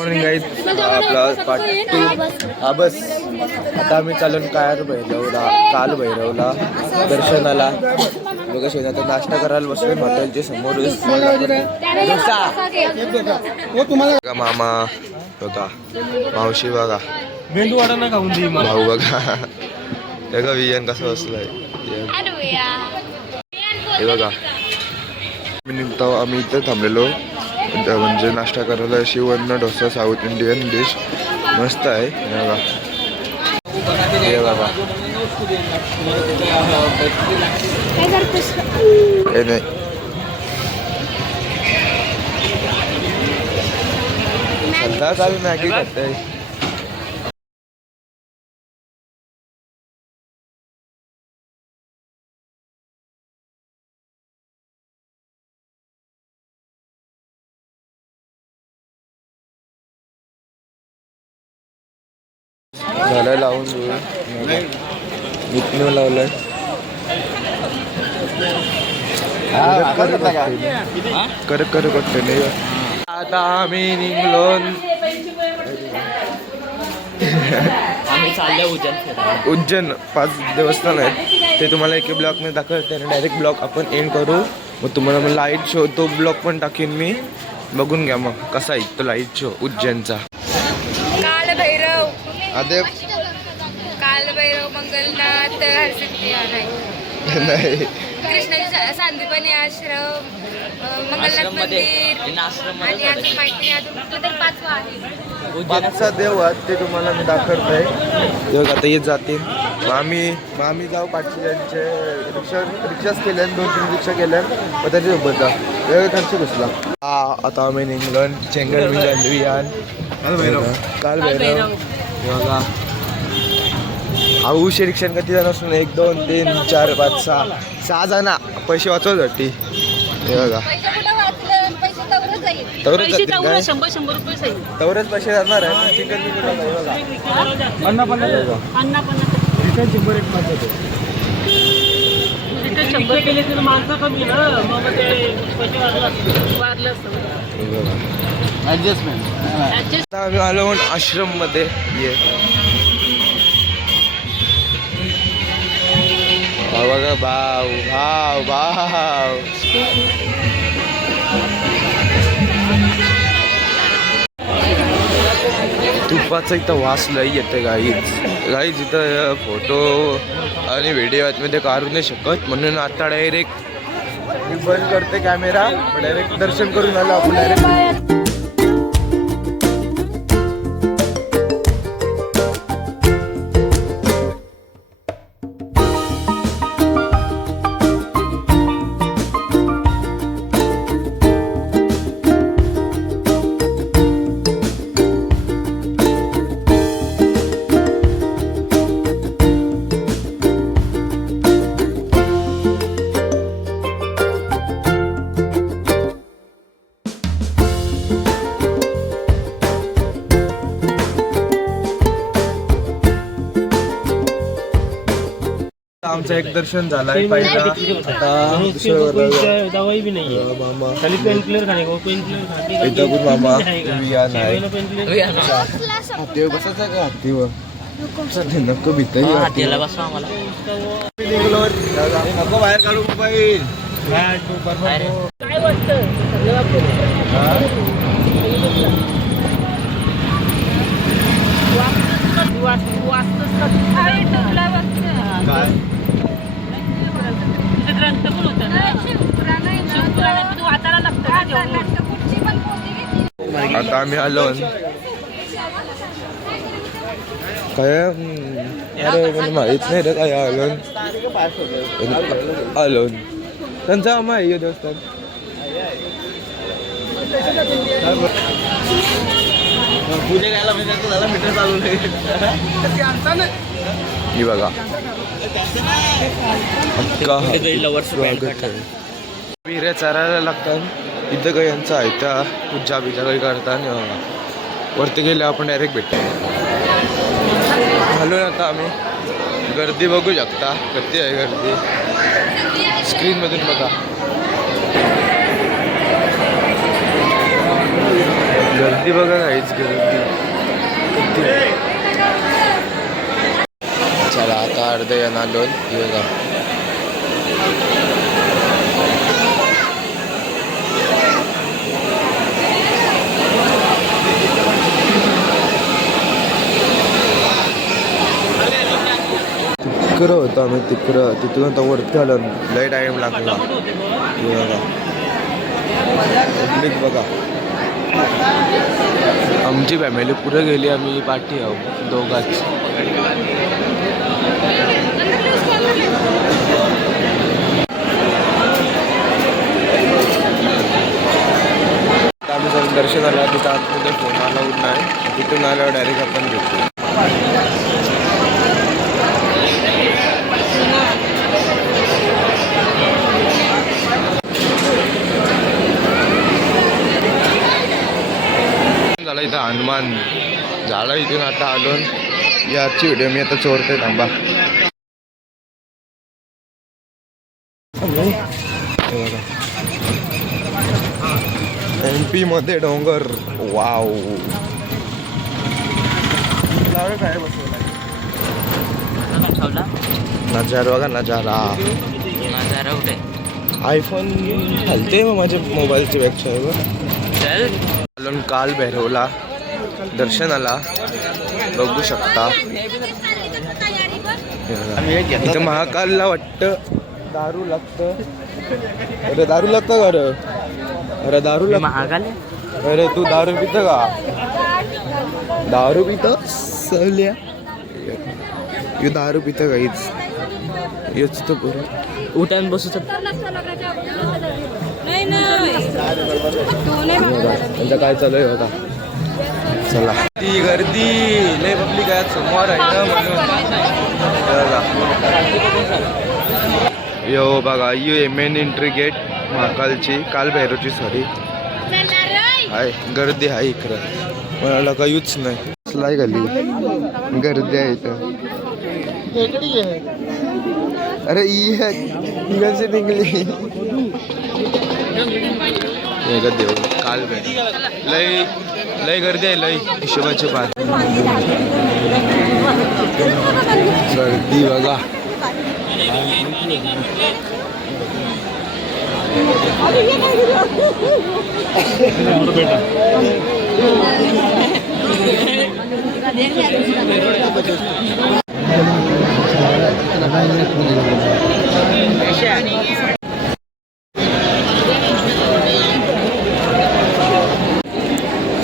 Morning guys, आपला part 2 हा बस. आता आम्ही चालून काल भैरवला दर्शनाला. बघा शेत आता नाश्ता करायला बसलो हॉटेलच्या समोर. बघा मामा, बघा मावशी, बघा मेंदूवाडा ना खाऊन दे भाऊ, बघा बघा वियन कसं बसलाय. हे बघा मी निघतो. आम्ही इथं थांबलेलो म्हणजे नाश्ता करायला. शिवन्न डोसा साऊथ इंडियन डिश मस्त आहे. हे बघा, हे बघा, हे नाही संध्याकाळी मॅगी खाते. झालं लावून इथनं लावलंय. करक वाटतं नाही. आता आम्ही निघलो. उज्जैन 5 देवस्थान आहेत ते तुम्हाला एके ब्लॉगमध्ये दाखवते आणि डायरेक्ट ब्लॉग आपण एंड करू. मग तुम्हाला मग लाईट शो तो ब्लॉग पण टाकीन मी, बघून घ्या मग कसा आहे तो लाईट शो उज्जैनचा. अरे कालभैरव, मंगलनाथ, हरसिद्धी नाही, कृष्णाची सांदीपनी आश्रम, मंगलनाथ मंदिर आणि अजून माहिती अजून तर 5वा आहे. 5चा देव आहे ते तुम्हाला मी दाखवतोय. देव आता येत जातील. मग आम्ही जाऊ पाठीचे रिक्षाच केल्या, 2-3 रिक्षा केल्या. मग त्याच्यासोबत जा वेळ खर्च घुसला. आता आम्ही इंग्लंड चेंगल वियान काल भैरव. बघा उशी रिक्षाने किती जण असून 1, 2, 3, 4, 5, 6 जण पैसे वाचवण्यासाठी. हे बघा तवरच पैसे जाणार आहे. चिकन आम्ही आलो आश्रम मध्ये. बघा भाव तुपाचा इथं वास लई येते गाईज इथं फोटो आणि व्हिडिओ आतमध्ये काढू नाही शकत. म्हणून आता डायरेक्ट मी बंद करते कॅमेरा. डायरेक्ट दर्शन करून आलो आपण डायरेक्ट. आमचं एक दर्शन झालंय पहिला. दवाई भी नहीं है मामा खाली पेन क्लियर खाने को पेन क्लियर खाके इथं पण मामा वियान आहे. हातीवर बसायचं का? हातीवर नको भीतर नको बाहेर काढू मोबाईल. काय वाटतं आता आम्ही आलो काय अरे माहित नाही रे काय आलो त्यांचा आम्हा आहे देवस्थान. पूजा घ्यायला म्हणजे झाला मीटर चालू ही बघा विहिऱ्या चारायला लागतात. इथं काही यांचं आहे त्या पूजा बिजा काही करतात. वरती गेले आपण डायरेक्ट भेटतो. झालो आता आम्ही. गर्दी बघू शकता किती आहे गर्दी. स्क्रीनमधून बघा. गर्दी बघा काहीच गर्दी किती. चला आता अर्ध येणार दोन बघा. तिकडं होतं आम्ही तिथून आता वरती आलो. लय टाईम लागला. हे बघा पब्लिक बघा. आमची फॅमिली पुढे गेली, आम्ही पाठी आहोत दोघाच. आम्ही जर दर्शन आलं तिथं आतमध्ये फोन अलाउड नाही. तिथून आल्यावर डायरेक्ट आपण घेतो. झाला इथं हनुमान झाला. इथून आता आलो. याची व्हिडिओ मी आता चोरते थांबा. MP मध्ये डोंगर. वाव काय बसवला नजारा बघा. नजारा कुठे आयफोन घालते मग माझ्या मोबाईलची वेबसाईट. काल भैरवला दर्शनाला बघू शकता. इथं महाकालला वाटतं दारू लागतं. अरे दारू लागतं का रे? अरे दारू लागतं. अरे तू दारू पितं का? दारू पितं सहल्या यू दारू पितं काहीच येच तर बरं. उठान बसू त्यांचं काय चालू आहे बघा. चला ती गर्दी लय पब्लिक आहे समोर आहे ना म्हणून. यो बघा यू मेन एंट्री गेट महाकालची काल भैरवची सॉरी आहे. गर्दी आहे इकडं. मला का यूच नाही सलाई घाली गर्दी आहे इथं. अरे इसे निघली गर्दी काल लय लय गर्दी आहे. लय हिशोबाचे पाच गर्दी बघा.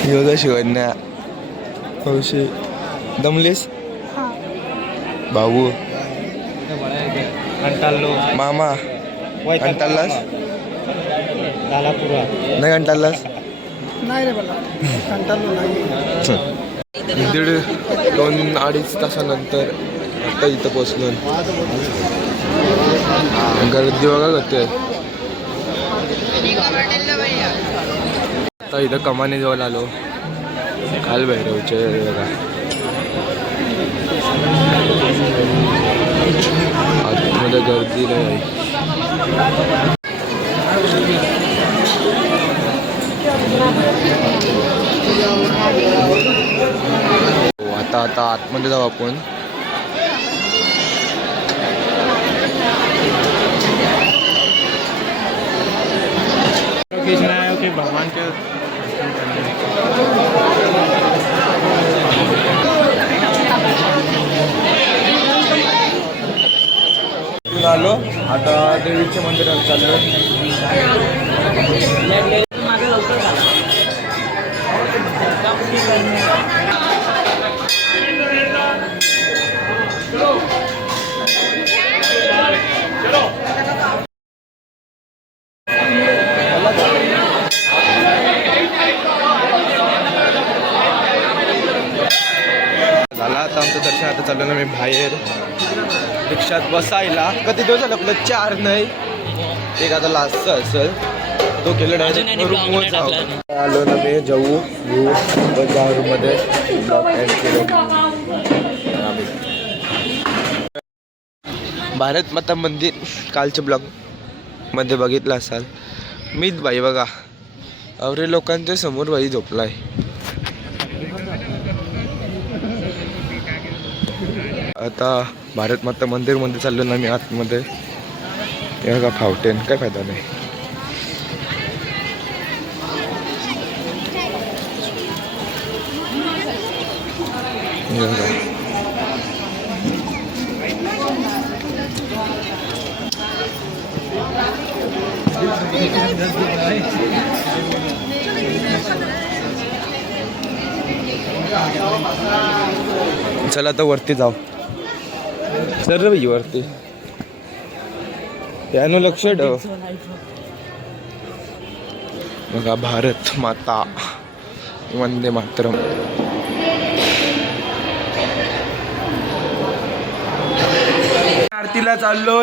योगा शिवण्या हौशी दमलेस भाऊ मामा कंटाळलास नाही कंटाळलास दीड 2-2.5 तासानंतर आता इथं पोचलो. गर्दी बघा करते. आता इथं कमानी जवळ आलो. काल भैरवचे बघा. आतमध्ये गर्दी नाही. आता आतमध्ये जाऊ आपण. भगवान के आलो. आता देवीच्या मंदिरात चाललो. झाला आता आमचं दर्शन. आता चाललो ना मी बाहेर रिक्षात बसायला. कधी दिवस झालं आपलं 4 नाही एक आता लास्ट असेल तो केलं डायरेक्ट रूमवर आलो ना मी. जाऊ बाजारमध्ये भारत माता मंदिर कालच्या ब्लॉग मध्ये बघितलं असाल. मीच बाई बघा अवरे लोकांच्या समोर बाई झोपलाय. आता भारत माता मंदिरमध्ये चाललो ना मी आतमध्ये. हे बघा फाउंटेन, काय फायदा नाही. हे बघा. चला आता वरती जाऊ. सर्व वरती त्यानं लक्ष ठेव. बघा भारत माता वंदे मातरम. आरतीला चाललो.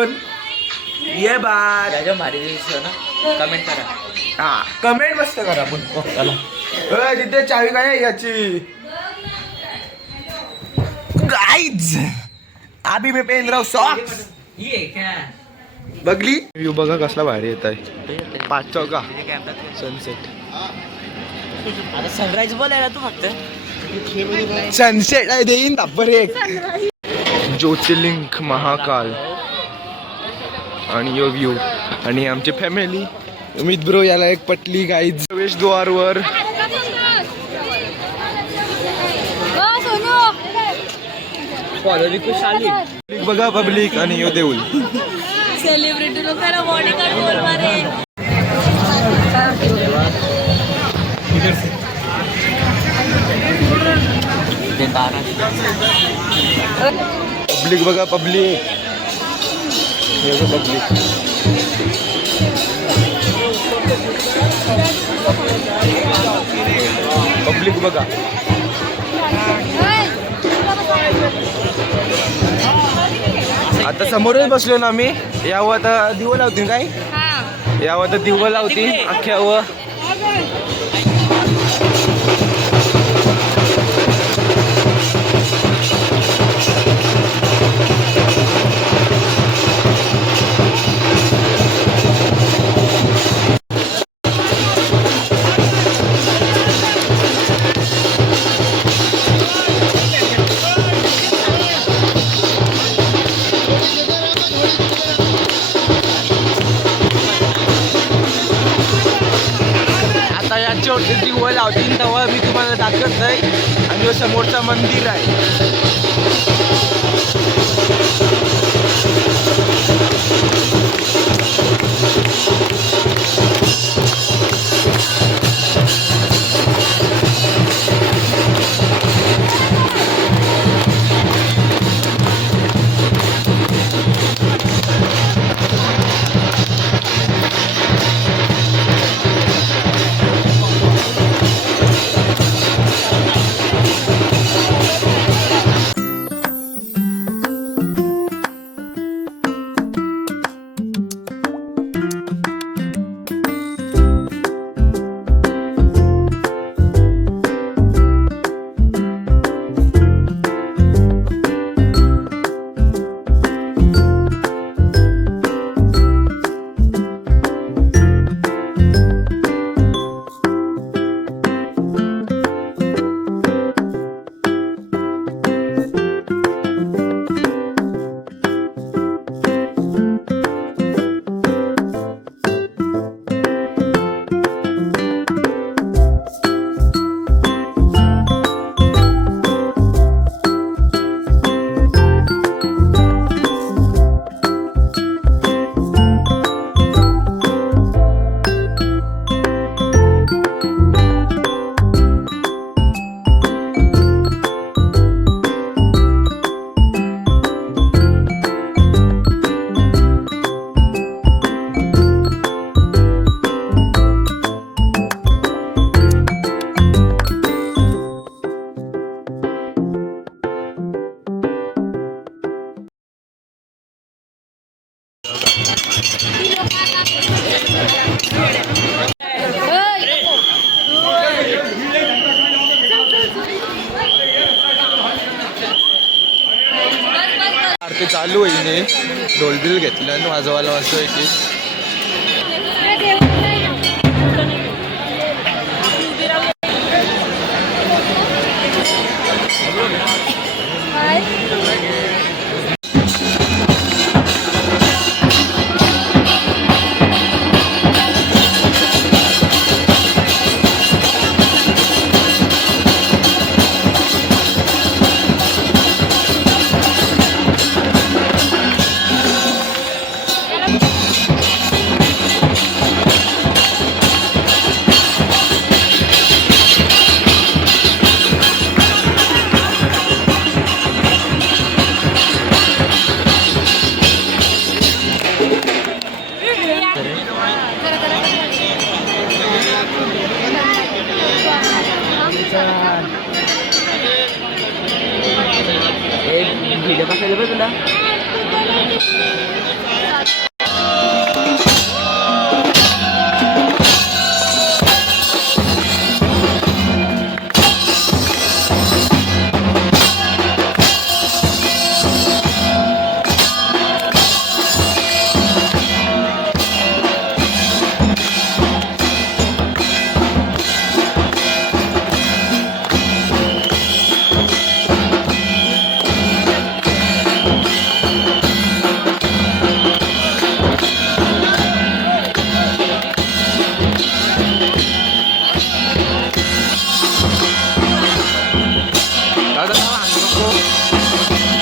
ये बात भारी ना कमेंट करा. हा कमेंट मस्त करा आपण. तिथे चावी काय आहे याची. गाईज अभी मी पेन राव सॉक्स बघली. व्ह्यू बघा कसला भारी येत आहे. 5 चौका सनसेट. आता सनराईज बोलायला तू फक्त. सनसेट आहे देईन दाबर एक. ज्योतिर्लिंग महाकाल आणि यो व्ह्यू आणि आमची फॅमिली. अमित ब्रो याला एक पटली गाईज. प्रवेशद्वारवर बघा पब्लिक आणि यो देऊल. सेलिब्रिटी लोकांना बॉडीगार्ड बोलवा रे. पब्लिक बघा पब्लिक. पब्लिक पब्लिक बघा. आता समोरच बसलो ना आम्ही. यावं आता दिवं लावतील काय. यावं आता दिवं लावतील अख्ख्या व. दिवं लावतील तेव्हा मी तुम्हाला दाखवत आहे. आणि समोरचं मंदिर आहे. आरती चालू आहे. ढोलबिल घेतलं आणि वाजवायला वाजतोय की काय बसलेलं बघ तुला. दादा नाव सांगू नको.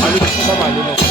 मालू नको, मालू नको.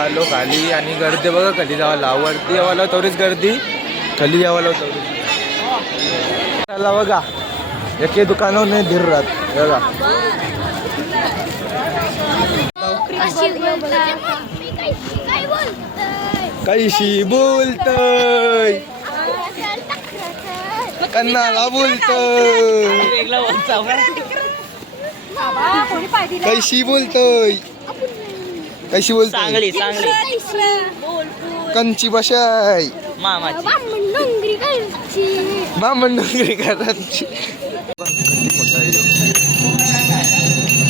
आलो खाली आणि गर्दी बघा खाली जावाला वरती यावाला तेवढीच गर्दी खाली यावाला तेवढीच चला बघा एके दुकानावर नाही धीर राहत बघा काहीशी बोलतय कन्नाला बोलतय काहीशी बोलतय कशी बोलतो चांगली चांगली कंची भाषा आहे मामाची बामण नोकरी करायची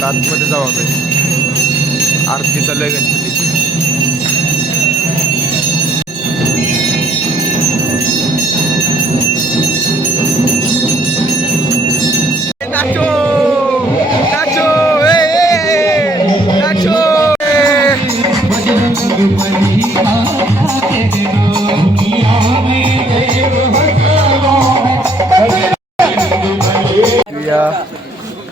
आतमध्ये जाऊ आपण आरती चालू आहे गणपतीची या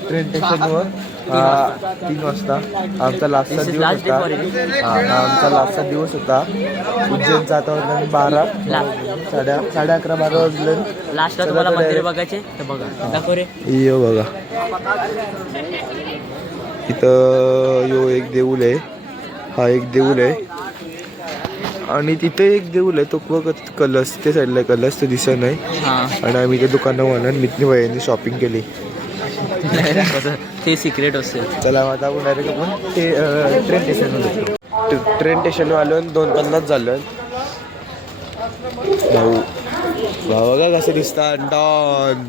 ट्रेन स्टेशनवर 3 वाजता आमचा लास्टचा This is दिवस last day for होता. आमचा लास्टचा दिवस होता. उज्जैनचा आता वाजलं 12 साडे 11-12 वाजले. लास्टला तुम्हाला मंदिर बघायचे तर बघा दाखव रे. यो बघा इथं यो एक देऊळ आहे. हा एक देऊळ आहे आणि तिथे एक देऊळ आहे तो बघत कलस ते साईडला कलस ते दिसत नाही. आणि आम्ही ते दुकानावर आणून मितनी वयांनी शॉपिंग केली. ते सिक्रेट असते. चला आता आपण डायरेक्ट आपण ते ट्रेन स्टेशनवर ट्रेन स्टेशनवर आलो 2:50 झालं. भाऊ भाऊ बघा कसं दिसतात डॉन.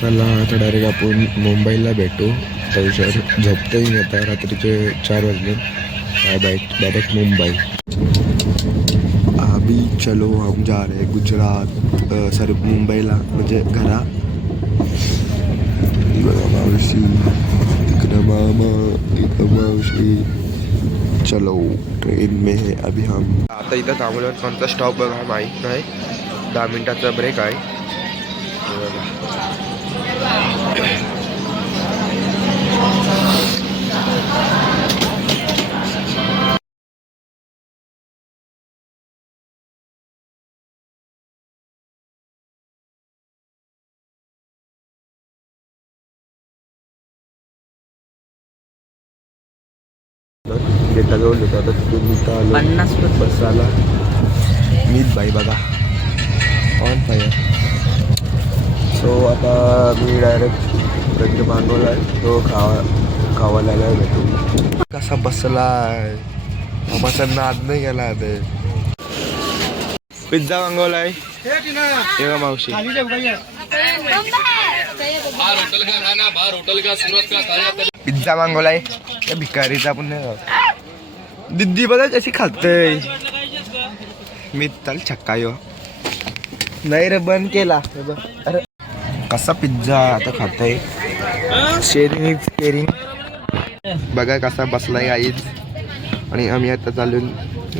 चला आता डायरेक्ट आपण मुंबईला भेटू. तवशर झोपतही आता रात्रीचे 4 वाजले. डायरेक्ट मुंबई. अभी चलो हम जा रहे गुजरात सर मुंबईला म्हणजे घरा. बघा मावशी तिकडं मामा इकडं मावशी. चलो ट्रेन में है अभी हम. आता इथं थांबलो कोणता स्टॉप बघा माहीत नाही. 10 मिनिटाचा ब्रेक आहे. गेटाजवळ होता आता तिथून इथं आलो. 50 बस आला. मीच बाई बघा ऑन फायर. सो आता मी डायरेक्ट रंग मागवला आहे तो खावायला भेटू. कसा बसलाय मामाचा नाद नाही गेला आता. पिझ्झा मागवलाय हे बघा मावशी. पिझ्झा मागवलाय त्या भिकारीचा पण दिद्दी बघा कशी खातय. मी चाल छक्का यो नाही रे बंद केला. अरे कसा पिझ्झा आता खाताय. Sharing is caring. बघा कसा बसलाय आईच. आणि आम्ही आता चालून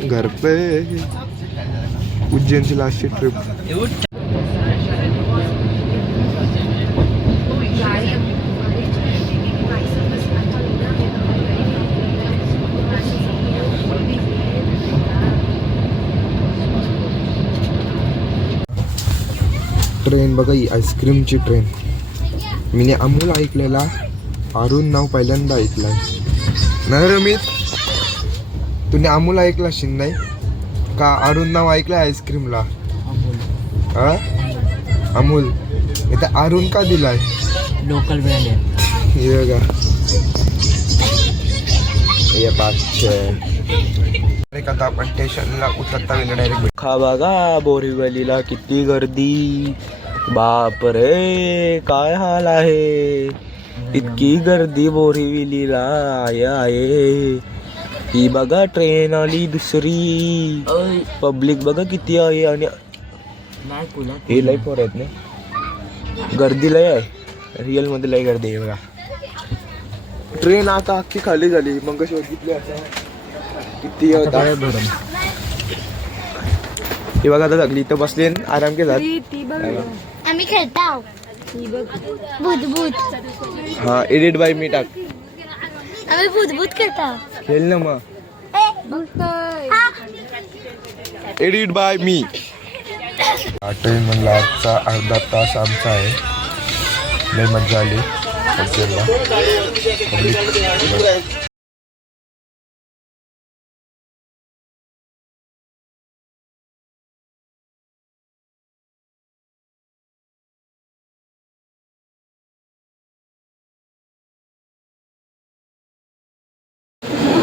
घर पे. उज्जैनची लास्टची ट्रिप. ट्रेन बघा ही आईस्क्रीमची ट्रेन. मी अमूल ऐकलेला अरुण नाव पहिल्यांदा ऐकलंय. नाही रमित तुम्ही अमूल ऐकला असेल नाही का. अरुण नाव ऐकलंय आईस्क्रीमला. अमूल इथं अरुण का दिलाय. लोकल ब्रँड आहे. हे बघा हे 500. आता आपण स्टेशनला उतरता वेळेला डायरेक्ट खा. बघा बोरिवलीला किती गर्दी. बाप रे काय हाल आहे. इतकी गर्दी बोरिवलीला आहे. ही बघा ट्रेन आली दुसरी. पब्लिक बघा किती आहे. आणि हे लय पोर आहेत नाही. गर्दी लय आहे रिअल मध्ये लय गर्दी आहे बघा. ट्रेन आता अख्खी खाली झाली. मग कशी बघितली आता किती होता. हे बघा आता सगळी इथं बसले आराम केला. आम्ही खेळताव भूत भूत. हा एडिट बाय मी टाक. आम्ही भूत भूत खेळताव. खेळ ना मग. एडिट बाय मी. ट्रेन म्हणला आजचा अर्धा तास आमचा आहे. लय मजा आली.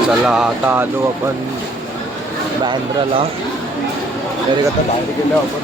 चला आता आलो आपण बँड्राला. तरी आता बाहेर गेलो आपण.